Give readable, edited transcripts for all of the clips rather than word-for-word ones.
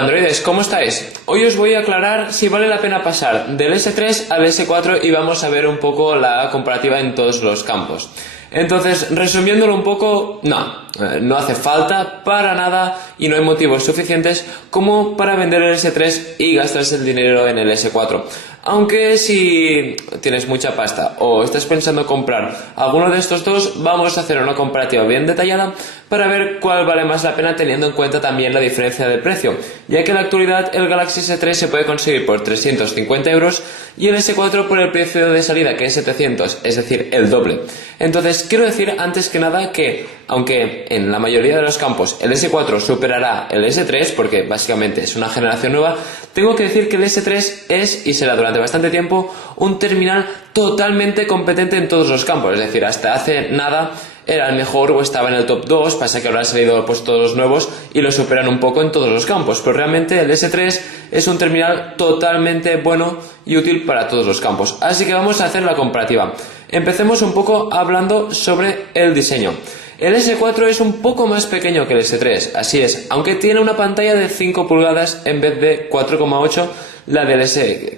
Hola androides, ¿cómo estáis? Hoy os voy a aclarar si vale la pena pasar del S3 al S4 y vamos a ver un poco la comparativa en todos los campos. Entonces, resumiéndolo un poco, no hace falta para nada y no hay motivos suficientes como para vender el S3 y gastarse el dinero en el S4. Aunque si tienes mucha pasta o estás pensando comprar alguno de estos dos, vamos a hacer una comparativa bien detallada para ver cuál vale más la pena teniendo en cuenta también la diferencia de precio, ya que en la actualidad el Galaxy S3 se puede conseguir por 350 € y el S4 por el precio de salida que es 700, es decir, el doble. Entonces quiero decir antes que nada que aunque en la mayoría de los campos el S4 superará el S3 porque básicamente es una generación nueva, tengo que decir que el S3 es y será durante bastante tiempo un terminal totalmente competente en todos los campos, es decir, hasta hace nada era el mejor o estaba en el top 2, pasa que ahora han salido pues todos los nuevos y lo superan un poco en todos los campos, pero realmente el S3 es un terminal totalmente bueno y útil para todos los campos, así que vamos a hacer la comparativa. Empecemos un poco hablando sobre el diseño. El S4 es un poco más pequeño que el S3, así es, aunque tiene una pantalla de 5 pulgadas en vez de 4,8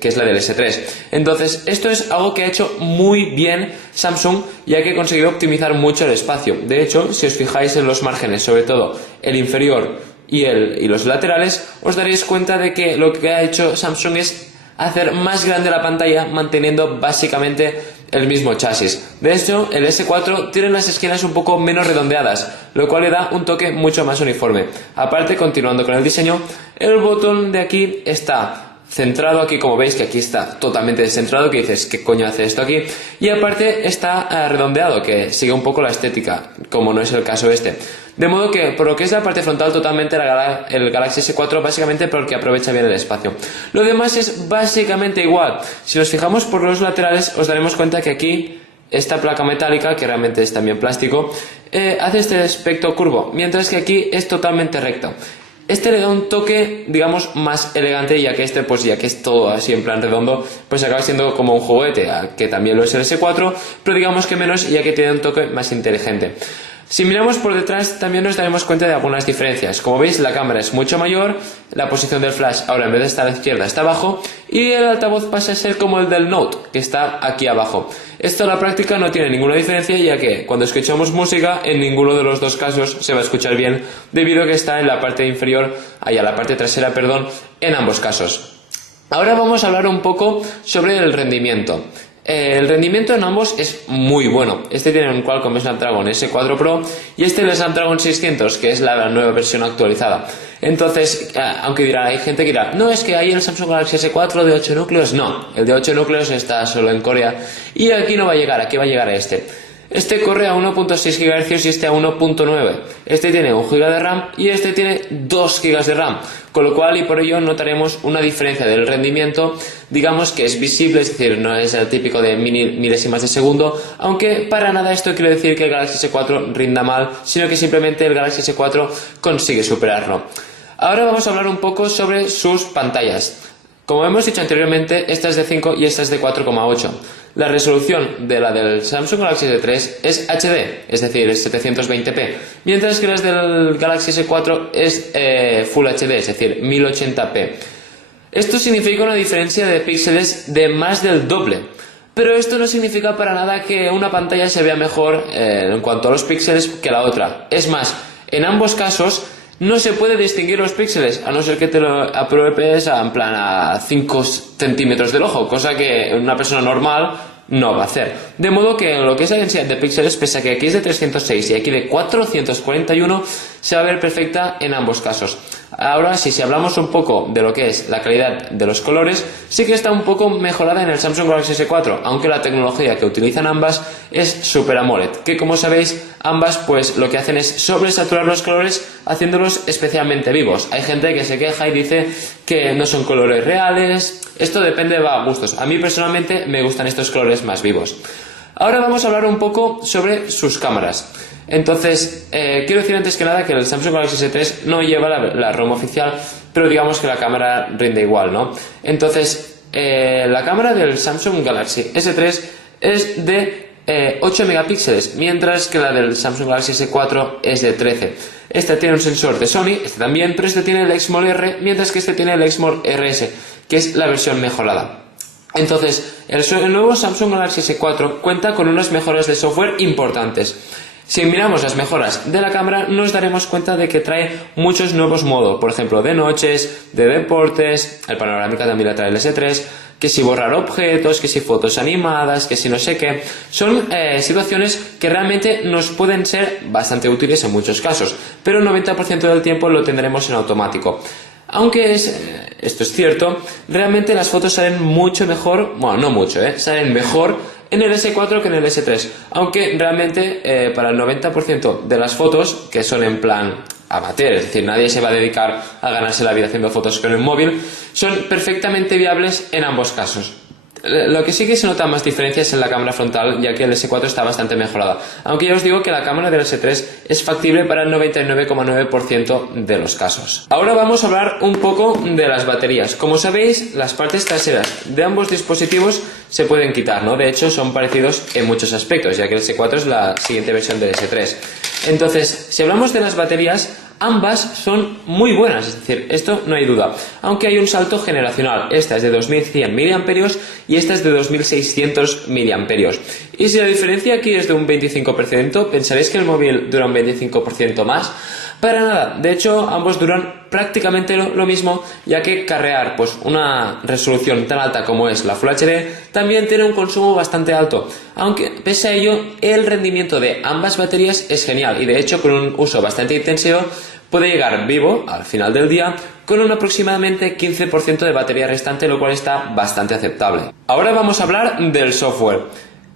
que es la del S3. Entonces, esto es algo que ha hecho muy bien Samsung, ya que ha conseguido optimizar mucho el espacio. De hecho, si os fijáis en los márgenes, sobre todo el inferior y los laterales, os daréis cuenta de que lo que ha hecho Samsung es hacer más grande la pantalla manteniendo básicamente el mismo chasis. De hecho, el S4 tiene las esquinas un poco menos redondeadas, lo cual le da un toque mucho más uniforme. Aparte, continuando con el diseño, el botón de aquí está centrado aquí, como veis que aquí está totalmente descentrado, que dices, ¿qué coño hace esto aquí? Y aparte está redondeado, que sigue un poco la estética, como no es el caso este. De modo que, por lo que es la parte frontal, totalmente el Galaxy S4, básicamente porque aprovecha bien el espacio. Lo demás es básicamente igual. Si nos fijamos por los laterales, os daremos cuenta que aquí esta placa metálica, que realmente es también plástico, hace este aspecto curvo, mientras que aquí es totalmente recto. Este le da un toque, digamos, más elegante, ya que este, pues ya que es todo así en plan redondo, pues acaba siendo como un juguete, que también lo es el S4, pero digamos que menos, ya que tiene un toque más inteligente. Si miramos por detrás también nos daremos cuenta de algunas diferencias. Como veis, la cámara es mucho mayor, la posición del flash ahora en vez de estar a la izquierda está abajo y el altavoz pasa a ser como el del Note, que está aquí abajo. Esto en la práctica no tiene ninguna diferencia, ya que cuando escuchamos música en ninguno de los dos casos se va a escuchar bien, debido a que está en la parte inferior, la parte trasera, perdón, en ambos casos. Ahora vamos a hablar un poco sobre el rendimiento. El rendimiento en ambos es muy bueno. Este tiene un Qualcomm Snapdragon S4 Pro y este el Snapdragon 600, que es la nueva versión actualizada. Entonces, aunque hay gente que dirá, no, es que hay el Samsung Galaxy S4 de 8 núcleos. No, el de 8 núcleos está solo en Corea y aquí no va a llegar, aquí va a llegar este. Este corre a 1.6 GHz y este a 1.9. Este tiene 1 GB de RAM y este tiene 2 GB de RAM. Con lo cual y por ello notaremos una diferencia del rendimiento, digamos que es visible, es decir, no es el típico de milésimas de segundo, aunque para nada esto quiere decir que el Galaxy S4 rinda mal, sino que simplemente el Galaxy S4 consigue superarlo. Ahora vamos a hablar un poco sobre sus pantallas. Como hemos dicho anteriormente, esta es de 5 y esta es de 4,8. La resolución de la del Samsung Galaxy S3 es HD, es decir, es 720p, mientras que las del Galaxy S4 es Full HD, es decir, 1080p. Esto significa una diferencia de píxeles de más del doble, pero esto no significa para nada que una pantalla se vea mejor en cuanto a los píxeles que la otra. Es más, en ambos casos no se puede distinguir los píxeles, a no ser que te lo apruebes en plan a 5 centímetros del ojo, cosa que una persona normal no va a hacer. De modo que lo que es la densidad de píxeles, pese a que aquí es de 306 y aquí de 441, se va a ver perfecta en ambos casos. Ahora, si hablamos un poco de lo que es la calidad de los colores, sí que está un poco mejorada en el Samsung Galaxy S4, aunque la tecnología que utilizan ambas es Super AMOLED, que como sabéis, ambas pues lo que hacen es sobresaturar los colores haciéndolos especialmente vivos. Hay gente que se queja y dice que no son colores reales. Esto depende de gustos. A mí personalmente me gustan estos colores más vivos. Ahora vamos a hablar un poco sobre sus cámaras. Entonces, quiero decir antes que nada que el Samsung Galaxy S3 no lleva la ROM oficial, pero digamos que la cámara rinde igual, ¿no? Entonces, la cámara del Samsung Galaxy S3 es de 8 megapíxeles, mientras que la del Samsung Galaxy S4 es de 13. Este tiene un sensor de Sony, este también, pero este tiene el Exmor R, mientras que este tiene el Exmor RS, que es la versión mejorada. Entonces, el nuevo Samsung Galaxy S4 cuenta con unas mejoras de software importantes. Si miramos las mejoras de la cámara, nos daremos cuenta de que trae muchos nuevos modos, por ejemplo, de noches, de deportes, el panorámica también la trae el S3, que si borrar objetos, que si fotos animadas, que si no sé qué. Son situaciones que realmente nos pueden ser bastante útiles en muchos casos, pero el 90% del tiempo lo tendremos en automático. Aunque esto es cierto, realmente las fotos salen mucho mejor, bueno, no mucho, salen mejor en el S4 que en el S3, aunque realmente para el 90% de las fotos, que son en plan amateur, es decir, nadie se va a dedicar a ganarse la vida haciendo fotos con el móvil, son perfectamente viables en ambos casos. Lo que sí que se notan más diferencias en la cámara frontal, ya que el S4 está bastante mejorada, aunque ya os digo que la cámara del S3 es factible para el 99,9% de los casos. Ahora vamos a hablar un poco de las baterías. Como sabéis, las partes traseras de ambos dispositivos se pueden quitar, ¿no? De hecho, son parecidos en muchos aspectos, ya que el S4 es la siguiente versión del S3. Entonces, si hablamos de las baterías, ambas son muy buenas, es decir, esto no hay duda, aunque hay un salto generacional. Esta es de 2100 mAh y esta es de 2600 mAh. Y si la diferencia aquí es de un 25%, ¿pensaréis que el móvil dura un 25% más? Para nada, de hecho ambos duran prácticamente lo mismo, ya que carrear pues una resolución tan alta como es la Full HD también tiene un consumo bastante alto, aunque pese a ello el rendimiento de ambas baterías es genial y de hecho con un uso bastante intensivo puede llegar vivo al final del día con un aproximadamente 15% de batería restante, lo cual está bastante aceptable. Ahora vamos a hablar del software.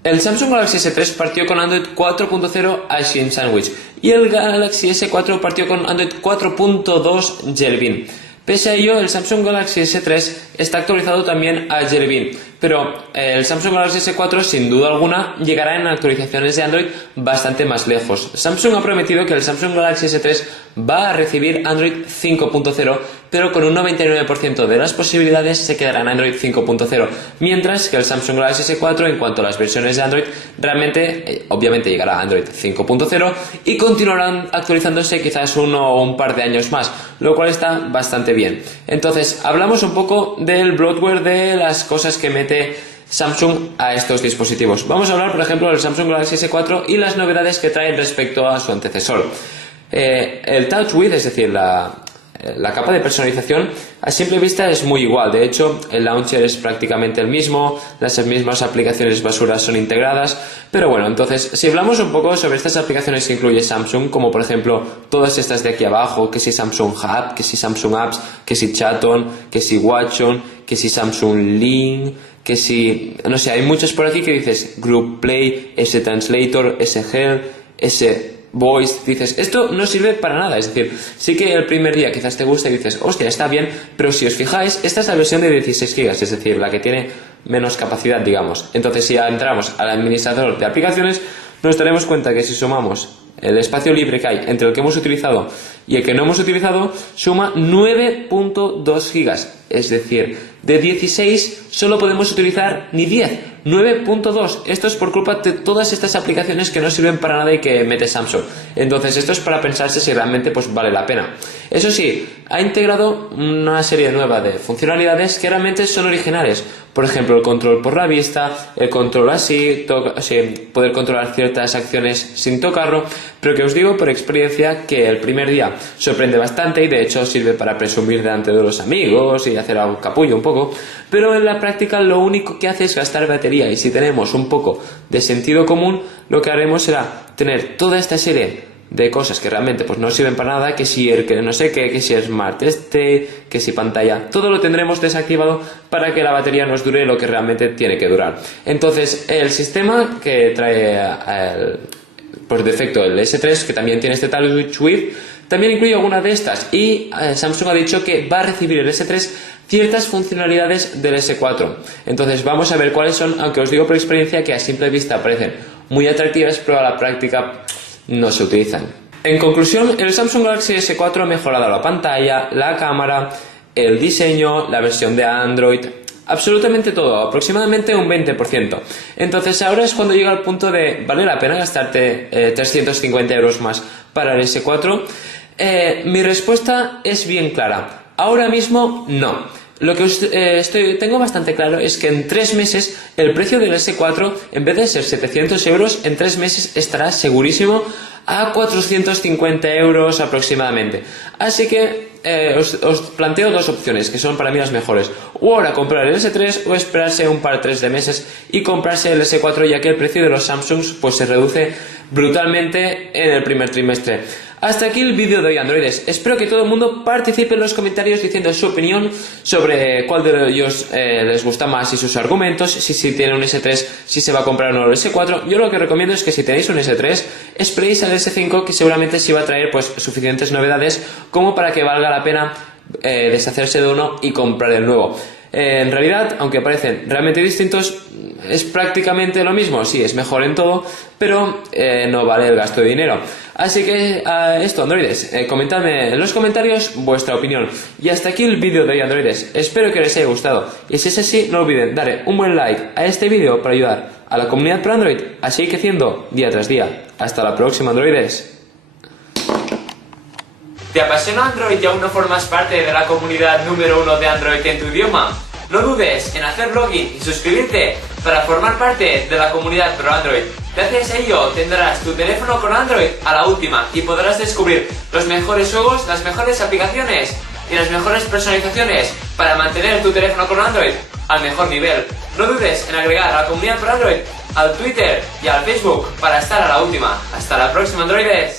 El Samsung Galaxy S3 partió con Android 4.0 Ice Sandwich y el Galaxy S4 partió con Android 4.2 Jelly Bean. Pese a ello, el Samsung Galaxy S3 está actualizado también a Jelly Bean, pero el Samsung Galaxy S4 sin duda alguna llegará en actualizaciones de Android bastante más lejos. Samsung ha prometido que el Samsung Galaxy S3 va a recibir Android 5.0, pero con un 99% de las posibilidades se quedará en Android 5.0, mientras que el Samsung Galaxy S4 en cuanto a las versiones de Android realmente, obviamente llegará a Android 5.0 y continuarán actualizándose quizás uno o un par de años más, lo cual está bastante bien. Entonces, hablamos un poco del bloatware, de las cosas que mete Samsung a estos dispositivos. Vamos a hablar, por ejemplo, del Samsung Galaxy S4 y las novedades que trae respecto a su antecesor. El Touch Width, es decir, la capa de personalización, a simple vista es muy igual. De hecho, el launcher es prácticamente el mismo, las mismas aplicaciones basuras son integradas, pero bueno, entonces, si hablamos un poco sobre estas aplicaciones que incluye Samsung, como por ejemplo todas estas de aquí abajo, que si Samsung Hub, que si Samsung Apps, que si Chaton, que si Watchon, que si Samsung Link, que si, no sé, hay muchos por aquí que dices Group Play, S-Translator, S-Help, S-Voice, dices, esto no sirve para nada. Es decir, sí que el primer día quizás te guste y dices, hostia, está bien, pero si os fijáis, esta es la versión de 16 GB, es decir, la que tiene menos capacidad, digamos. Entonces, si entramos al administrador de aplicaciones, nos daremos cuenta que si sumamos el espacio libre que hay entre el que hemos utilizado y el que no hemos utilizado, suma 9.2 GB. Es decir, de 16 solo podemos utilizar ni 10. 9.2. Esto es por culpa de todas estas aplicaciones que no sirven para nada y que mete Samsung. Entonces esto es para pensarse si realmente pues vale la pena. Eso sí, ha integrado una serie nueva de funcionalidades que realmente son originales. Por ejemplo, el control por la vista, el control así, poder controlar ciertas acciones sin tocarlo, pero que os digo por experiencia que el primer día sorprende bastante y de hecho sirve para presumir delante de los amigos y hacer algo capullo un poco, pero en la práctica lo único que hace es gastar batería, y si tenemos un poco de sentido común, lo que haremos será tener toda esta serie de cosas que realmente pues no sirven para nada, que si el que no sé qué, que si Smart que si pantalla, todo lo tendremos desactivado para que la batería nos dure lo que realmente tiene que durar. Entonces el sistema que trae por defecto el S3, que también tiene este Touch Width, también incluye alguna de estas, y Samsung ha dicho que va a recibir el S3 ciertas funcionalidades del S4. Entonces vamos a ver cuáles son, aunque os digo por experiencia que a simple vista parecen muy atractivas, pero a la práctica no se utilizan. En conclusión, el Samsung Galaxy S4 ha mejorado la pantalla, la cámara, el diseño, la versión de Android, absolutamente todo, aproximadamente un 20%. Entonces ahora es cuando llega el punto de ¿vale la pena gastarte 350 euros más para el S4? Mi respuesta es bien clara. Ahora mismo no. Lo que tengo bastante claro es que en 3 meses el precio del S4, en vez de ser 700 euros, en 3 meses estará segurísimo a 450 euros aproximadamente. Así que os planteo dos opciones que son para mí las mejores: o ahora comprar el S3 o esperarse un par 3 de meses y comprarse el S4, ya que el precio de los Samsungs pues se reduce brutalmente en el primer trimestre. Hasta aquí el vídeo de hoy, androides. Espero que todo el mundo participe en los comentarios diciendo su opinión sobre cuál de ellos les gusta más y sus argumentos, si tiene un S3, si se va a comprar o no el S4. Yo lo que recomiendo es que si tenéis un S3, esperéis al S5, que seguramente sí va a traer pues suficientes novedades como para que valga la pena deshacerse de uno y comprar el nuevo. En realidad, aunque parecen realmente distintos, es prácticamente lo mismo. Sí, es mejor en todo, pero no vale el gasto de dinero. Así que esto, androides, comentadme en los comentarios vuestra opinión. Y hasta aquí el vídeo de hoy, androides. Espero que les haya gustado. Y si es así, no olviden darle un buen like a este vídeo para ayudar a la comunidad pro Android a seguir creciendo día tras día. Hasta la próxima, androides. ¿Te apasiona Android y aún no formas parte de la comunidad número 1 de Android en tu idioma? No dudes en hacer login y suscribirte para formar parte de la comunidad pro Android. Gracias a ello tendrás tu teléfono con Android a la última y podrás descubrir los mejores juegos, las mejores aplicaciones y las mejores personalizaciones para mantener tu teléfono con Android al mejor nivel. No dudes en agregar a la comunidad pro Android al Twitter y al Facebook para estar a la última. Hasta la próxima, androides.